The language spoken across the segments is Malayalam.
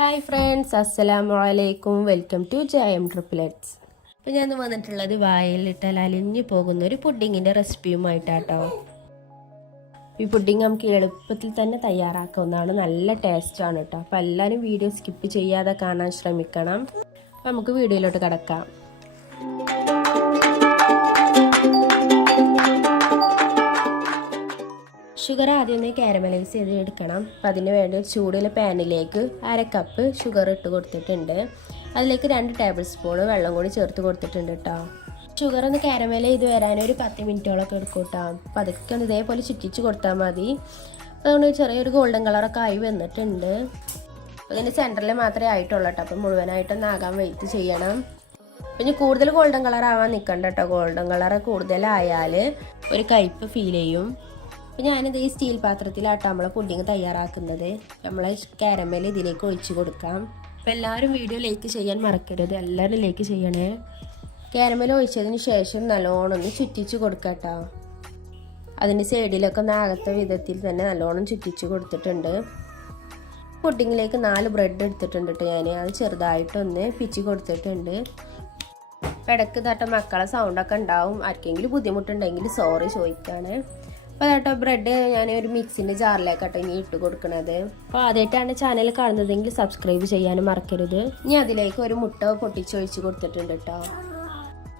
ഹായ് ഫ്രണ്ട്സ്, അസ്സലാമു അലൈക്കും. വെൽക്കം ടു ജയം ട്രിപ്ലെറ്റ്സ്. അപ്പോൾ ഞാൻ വന്നിട്ടുള്ളത് വായലിട്ടാൽ അലിഞ്ഞു പോകുന്ന ഒരു പുഡിങ്ങിൻ്റെ റെസിപ്പിയുമായിട്ടാട്ടോ. ഈ പുഡിങ് നമുക്ക് എളുപ്പത്തിൽ തന്നെ തയ്യാറാക്കാവുന്നതാണ്. നല്ല ടേസ്റ്റാണ് കേട്ടോ. അപ്പോൾ എല്ലാവരും വീഡിയോ സ്കിപ്പ് ചെയ്യാതെ കാണാൻ ശ്രമിക്കണം. അപ്പോൾ നമുക്ക് വീഡിയോയിലോട്ട് കിടക്കാം. ഷുഗർ ആദ്യം ഒന്ന് കാരമലൈസ് ചെയ്ത് എടുക്കണം. അപ്പം അതിന് വേണ്ടി ഒരു ചൂടുള്ള പാനിലേക്ക് 1/2 കപ്പ് ഷുഗർ ഇട്ട് കൊടുത്തിട്ടുണ്ട്. അതിലേക്ക് 2 ടേബിൾ സ്പൂൺ വെള്ളം കൂടി ചേർത്ത് കൊടുത്തിട്ടുണ്ട് കേട്ടോ. ഷുഗർ ഒന്ന് കാരമൽ ചെയ്ത് വരാൻ ഒരു 10 മിനിറ്റോളൊക്കെ എടുക്കും കേട്ടോ. അപ്പോൾ അതൊക്കെ ഒന്ന് ഇതേപോലെ ചുറ്റിച്ച് കൊടുത്താൽ മതി. അതുകൊണ്ട് ചെറിയൊരു ഗോൾഡൻ കളറൊക്കെ ആയി വന്നിട്ടുണ്ട്. അതിൻ്റെ സെൻറ്ററിൽ മാത്രമേ ആയിട്ടുള്ളൂ കേട്ടോ. അപ്പം മുഴുവനായിട്ടൊന്ന് ആകാൻ വെയിറ്റ് ചെയ്യണം. പിന്നെ കൂടുതൽ ഗോൾഡൻ കളർ ആവാൻ നിൽക്കണ്ട കേട്ടോ. ഗോൾഡൻ കളർ കൂടുതലായാൽ ഒരു കയ്പ്പ് ഫീൽ ചെയ്യും. ഞാനിത് ഈ സ്റ്റീൽ പാത്രത്തിലാട്ടോ നമ്മളെ പുഡിങ് തയ്യാറാക്കുന്നത്. നമ്മളെ കാരമൽ ഇതിലേക്ക് ഒഴിച്ച് കൊടുക്കാം. അപ്പോൾ എല്ലാവരും വീഡിയോ ലൈക്ക് ചെയ്യാൻ മറക്കരുത്. എല്ലാവരും ലൈക്ക് ചെയ്യണേ. കാരമൽ ഒഴിച്ചതിന് ശേഷം നല്ലോണം ഒന്ന് ചുറ്റിച്ച് കൊടുക്കാം കേട്ടോ. അതിൻ്റെ സൈഡിലൊക്കെ ഒന്ന് ആകത്ത വിധത്തിൽ തന്നെ നല്ലോണം ചുറ്റിച്ച് കൊടുത്തിട്ടുണ്ട്. പുഡിങ്ങിലേക്ക് 4 ബ്രെഡ് എടുത്തിട്ടുണ്ട് കേട്ടോ. ഞാൻ അത് ചെറുതായിട്ടൊന്ന് പിച്ചി കൊടുത്തിട്ടുണ്ട്. ഇടയ്ക്ക് തട്ട മക്കളെ സൗണ്ടൊക്കെ ഉണ്ടാവും. ആർക്കെങ്കിലും ബുദ്ധിമുട്ടുണ്ടെങ്കിൽ സോറി ചോദിക്കാണ്. അപ്പോൾ കേട്ടോ ബ്രെഡ് ഞാൻ ഒരു മിക്സിൻ്റെ ജാറിലേക്കാട്ടോ ഇനി ഇട്ട് കൊടുക്കണത്. അപ്പോൾ ആദ്യമായിട്ടാണ് ചാനൽ കാണുന്നതെങ്കിൽ സബ്സ്ക്രൈബ് ചെയ്യാനും മറക്കരുത്. ഇനി അതിലേക്ക് ഒരു മുട്ട പൊട്ടിച്ചൊഴിച്ച് കൊടുത്തിട്ടുണ്ട് കേട്ടോ.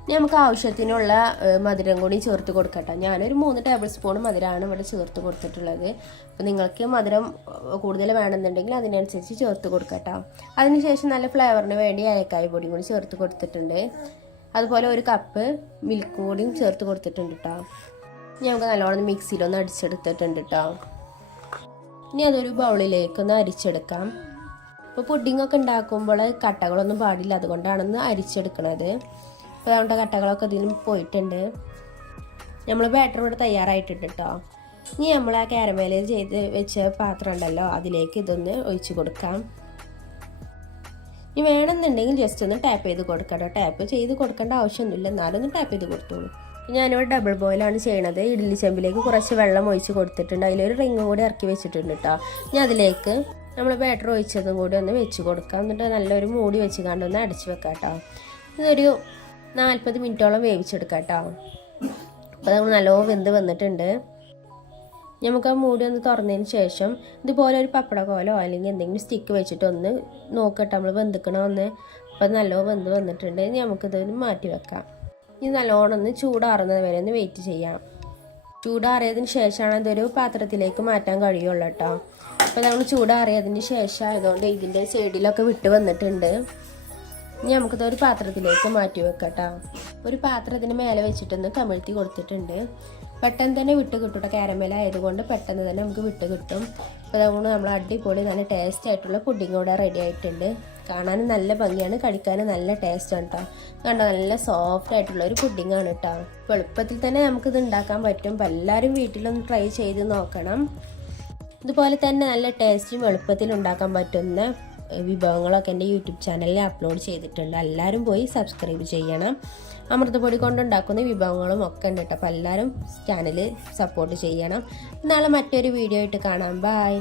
ഇനി നമുക്ക് ആവശ്യത്തിനുള്ള മധുരം കൂടി ചേർത്ത് കൊടുക്കട്ടോ. ഞാനൊരു 3 ടേബിൾ സ്പൂൺ മധുരമാണ് ഇവിടെ ചേർത്ത് കൊടുത്തിട്ടുള്ളത്. അപ്പോൾ നിങ്ങൾക്ക് മധുരം കൂടുതൽ വേണമെന്നുണ്ടെങ്കിൽ അതിനനുസരിച്ച് ചേർത്ത് കൊടുക്കട്ടോ. അതിനുശേഷം നല്ല ഫ്ലേവറിന് വേണ്ടി ഏലക്കായ പൊടിയും കൂടി ചേർത്ത് കൊടുത്തിട്ടുണ്ട്. അതുപോലെ 1 കപ്പ് മിൽക്കും കൂടിയും ചേർത്ത് കൊടുത്തിട്ടുണ്ട് കേട്ടോ. ഞങ്ങൾക്ക് നല്ലോണം മിക്സിയിലൊന്ന് അടിച്ചെടുത്തിട്ടുണ്ട് കേട്ടോ. ഇനി അതൊരു ബൗളിലേക്കൊന്ന് അരിച്ചെടുക്കാം. അപ്പോൾ പുഡിങ്ങൊക്കെ ഉണ്ടാക്കുമ്പോൾ കട്ടകളൊന്നും പാടില്ല, അതുകൊണ്ടാണെന്ന് അരിച്ചെടുക്കണത്. അപ്പോൾ നമ്മുടെ കട്ടകളൊക്കെ ഇതിലും പോയിട്ടുണ്ട്. നമ്മൾ ബാറ്റർ ഇവിടെ തയ്യാറായിട്ടുണ്ട് കേട്ടോ. ഇനി നമ്മൾ ആ കാരമൽ ചെയ്ത് വെച്ച പാത്രം ഉണ്ടല്ലോ, അതിലേക്ക് ഇതൊന്ന് ഒഴിച്ച് കൊടുക്കാം. ഇനി വേണമെന്നുണ്ടെങ്കിൽ ജസ്റ്റ് ഒന്ന് ടാപ്പ് ചെയ്ത് കൊടുക്കാം. ടാപ്പ് ചെയ്ത് കൊടുക്കേണ്ട ആവശ്യമൊന്നുമില്ല, എന്നാലും ഒന്ന് ടാപ്പ് ചെയ്ത് കൊടുത്തോളൂ. ഞാനിവിടെ ഡബിൾ ബോയിലാണ് ചെയ്യണത്. ഇഡ്ഡലി ചെമ്പിലേക്ക് കുറച്ച് വെള്ളം ഒഴിച്ച് കൊടുത്തിട്ടുണ്ട്. അതിലൊരു റിങ്ങും കൂടി ഇറക്കി വെച്ചിട്ടുണ്ട് കേട്ടോ. ഇനി അതിലേക്ക് നമ്മൾ ബാറ്റർ ഒഴിച്ചതും കൂടി ഒന്ന് വെച്ച് കൊടുക്കാം. എന്നിട്ട് നല്ലൊരു മൂടി വെച്ച് കണ്ടൊന്ന് അടച്ച് വെക്കാം കേട്ടോ. ഇതൊരു 40 മിനിറ്റോളം വേവിച്ചെടുക്കാം കേട്ടോ. അപ്പോൾ നമ്മൾ നല്ലോണം വെന്ത് വന്നിട്ടുണ്ട്. നമുക്ക് ആ മൂടി ഒന്ന് തുറന്നതിന് ശേഷം ഇതുപോലെ ഒരു പപ്പടക്കോലോ അല്ലെങ്കിൽ എന്തെങ്കിലും സ്റ്റിക്ക് വെച്ചിട്ട് ഒന്ന് നോക്കട്ടെ നമ്മൾ വെന്തിക്കണോ ഒന്ന്. അപ്പോൾ നല്ലോണം വെന്ത് വന്നിട്ടുണ്ട്. ഇനി നമുക്കിതൊന്ന് മാറ്റി വെക്കാം. ഇനി നല്ലോണം ഒന്ന് ചൂടാറുന്നത് വരെ ഒന്ന് വെയിറ്റ് ചെയ്യാം. ചൂടാറിയതിന് ശേഷമാണ് ഇതൊരു പാത്രത്തിലേക്ക് മാറ്റാൻ കഴിയുള്ളൂ കേട്ടോ. അപ്പോൾ നമ്മൾ ചൂടാറിയതിന് ശേഷം ആയതുകൊണ്ട് ഇതിൻ്റെ സൈഡിലൊക്കെ വിട്ട് വന്നിട്ടുണ്ട്. ഇനി നമുക്കിതൊരു പാത്രത്തിലേക്ക് മാറ്റി വെക്കാം കേട്ടോ. ഒരു പാത്രത്തിന് മേലെ വെച്ചിട്ടൊന്ന് കമിഴ്ത്തി കൊടുത്തിട്ടുണ്ട്. പെട്ടെന്ന് തന്നെ വിട്ട് കിട്ടും. കാരമൽ ആയതുകൊണ്ട് പെട്ടെന്ന് തന്നെ നമുക്ക് വിട്ട് കിട്ടും. അപ്പോൾ അതുകൊണ്ട് നമ്മൾ അടിപൊളി നല്ല ടേസ്റ്റ് ആയിട്ടുള്ള പുഡിങ് കൂടെ റെഡി ആയിട്ടുണ്ട്. കാണാനും നല്ല ഭംഗിയാണ്, കഴിക്കാനും നല്ല ടേസ്റ്റാണ് കേട്ടോ. കണ്ടോ, നല്ല സോഫ്റ്റ് ആയിട്ടുള്ള ഒരു പുഡിങ് ആണ് കേട്ടോ. അപ്പോൾ എളുപ്പത്തിൽ തന്നെ നമുക്കിത് ഉണ്ടാക്കാൻ പറ്റും. അപ്പോൾ എല്ലാവരും വീട്ടിലൊന്ന് ട്രൈ ചെയ്ത് നോക്കണം. ഇതുപോലെ തന്നെ നല്ല ടേസ്റ്റും എളുപ്പത്തിൽ ഉണ്ടാക്കാൻ പറ്റുന്ന വിഭവങ്ങളൊക്കെ എൻ്റെ യൂട്യൂബ് ചാനലിൽ അപ്ലോഡ് ചെയ്തിട്ടുണ്ട്. എല്ലാവരും പോയി സബ്സ്ക്രൈബ് ചെയ്യണം. അമൃതപ്പൊടി കൊണ്ടുണ്ടാക്കുന്ന വിഭവങ്ങളും ഒക്കെ ഉണ്ട് കേട്ടോ. അപ്പോൾ എല്ലാവരും ചാനൽ സപ്പോർട്ട് ചെയ്യണം. നാളെ മറ്റൊരു വീഡിയോ ആയിട്ട് കാണാം. ബൈ.